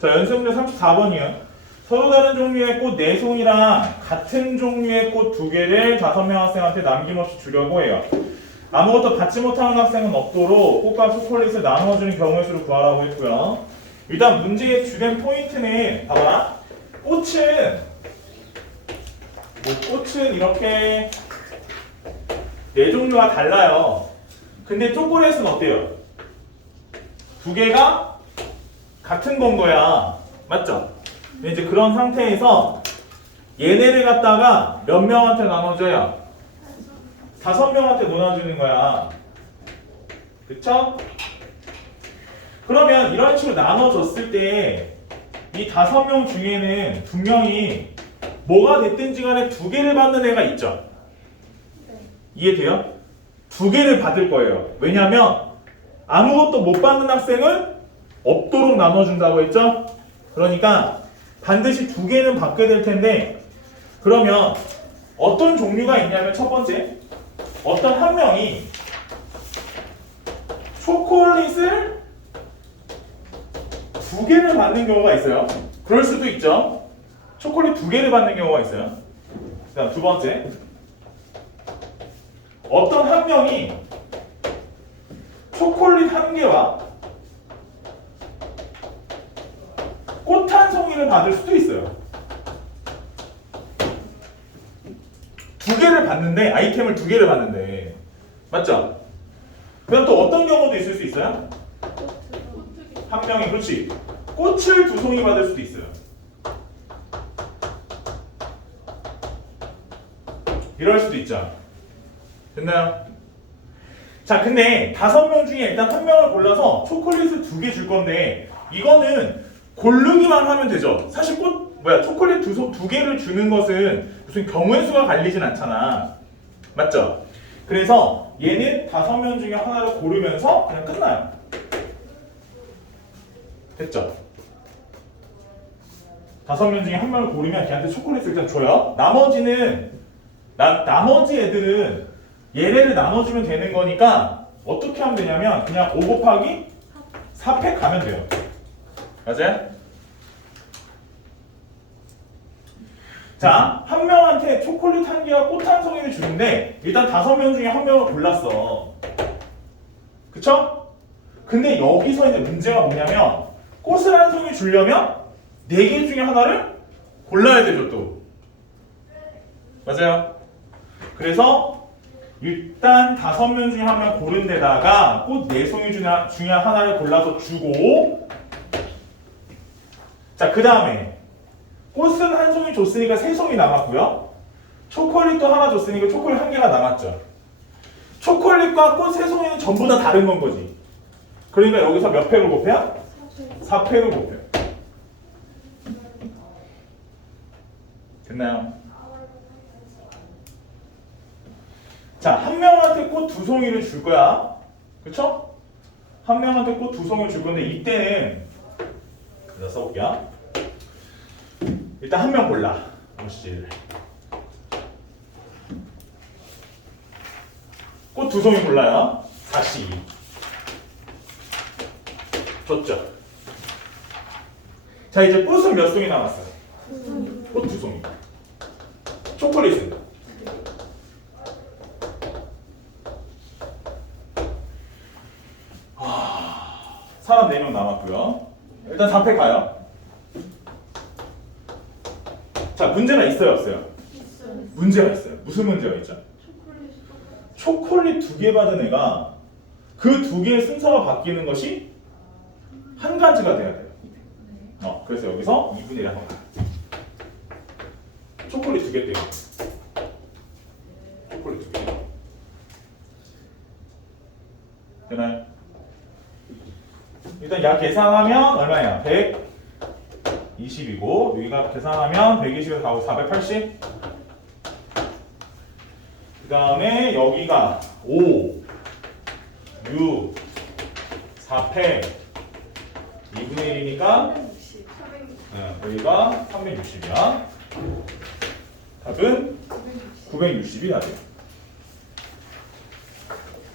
자, 연습문제 34번이요. 서로 다른 종류의 꽃 4송이랑 같은 종류의 꽃두 개를 다섯 명 학생한테 남김없이 주려고 해요. 아무것도 받지 못하는 학생은 없도록 꽃과 초콜릿을 나누어주는 경우의 수를 구하라고 했고요. 일단 문제의 주된 포인트는 봐봐. 꽃은 뭐 꽃은 이렇게 네 종류가 달라요. 근데 초콜릿은 어때요? 두 개가 같은 건 거야. 맞죠? 근데 이제 그런 상태에서 얘네를 갖다가 몇 명한테 나눠줘야 다섯 명한테 나눠주는 거야. 그쵸? 그러면 이런 식으로 나눠줬을 때 이 다섯 명 중에는 분명히 뭐가 됐든지 간에 두 개를 받는 애가 있죠. 이해돼요? 두 개를 받을 거예요. 왜냐하면 아무것도 못 받는 학생은 없도록 나눠준다고 했죠? 그러니까 반드시 두 개는 받게 될 텐데 그러면 어떤 종류가 있냐면 첫 번째 어떤 한 명이 초콜릿을 두 개를 받는 경우가 있어요. 그럴 수도 있죠. 초콜릿 두 개를 받는 경우가 있어요. 그다음 두 번째 어떤 한 명이 초콜릿 한 개와 꽃한 송이를 받을 수도 있어요. 두 개를 받는데 아이템을 두 개를 받는데 맞죠? 그럼 또 어떤 경우도 있을 수 있어요? 한 명이 그렇지 꽃을 두 송이 받을 수도 있어요. 이럴 수도 있죠. 됐나요? 자, 근데 다섯 명 중에 일단 한 명을 골라서 초콜릿을 두 개 줄 건데 이거는 고르기만 하면 되죠. 사실 꽃 뭐야 초콜릿 두, 소- 두 개를 주는 것은 무슨 경우의 수가 갈리진 않잖아. 맞죠? 그래서 얘는 다섯 명 중에 하나를 고르면서 그냥 끝나요. 됐죠? 다섯 명 중에 한 명을 고르면 걔한테 초콜릿을 일단 줘요. 나머지는 나, 나머지 애들은 얘네를 나눠주면 되는 거니까 어떻게 하면 되냐면 그냥 5 곱하기 4팩 가면 돼요. 맞아요? 자, 한 명한테 초콜릿 한 개와 꽃 한 송이를 주는데 일단 다섯 명 중에 한 명을 골랐어. 그쵸? 근데 여기서 이제 문제가 뭐냐면 꽃을 한 송이 주려면 네 개 중에 하나를 골라야 되죠 또. 맞아요? 그래서 일단 다섯 명 중에 한 명 고른 데다가 꽃 네 송이 중에 하나를 골라서 주고 자 그 다음에 꽃은 한 송이 줬으니까 세 송이 남았고요 초콜릿도 하나 줬으니까 초콜릿 한 개가 남았죠 초콜릿과 꽃 세 송이는 전부 다 다른 건 거지 그러니까 여기서 몇 팩을 곱해요? 4팩을 곱해요 됐나요? 자, 한 명한테 꽃 두 송이를 줄 거야. 그쵸? 한 명한테 꽃 두 송이를 줄 건데, 이때는, 자, 써볼게요. 일단 한 명 골라. 무시를. 꽃두 송이 골라요. 다시. 줬죠. 자, 이제 꽃은 몇 송이 남았어요? 꽃 두 송이. 초콜릿은? 사람 4명 남았고요. 일단 4패 가요. 자, 문제가 있어요, 없어요? 있어요. 문제가 있어요. 무슨 문제가 있죠? 초콜릿. 두개 받은 애가 그 두 개의 순서가 바뀌는 것이 한 가지가 돼야 돼요. 네. 어, 그래서 여기서 2분의 1 한번 초콜릿 두 개 떼요. 초콜릿 두 개. 되나요? 일단 약 계산하면 얼마예요? 100. 20이고 여기가 계산하면 120에서 가고 480. 그 다음에 여기가 5, 6, 4패 2분의 1이니까 네, 여기가 360이야. 답은 960이라 돼요.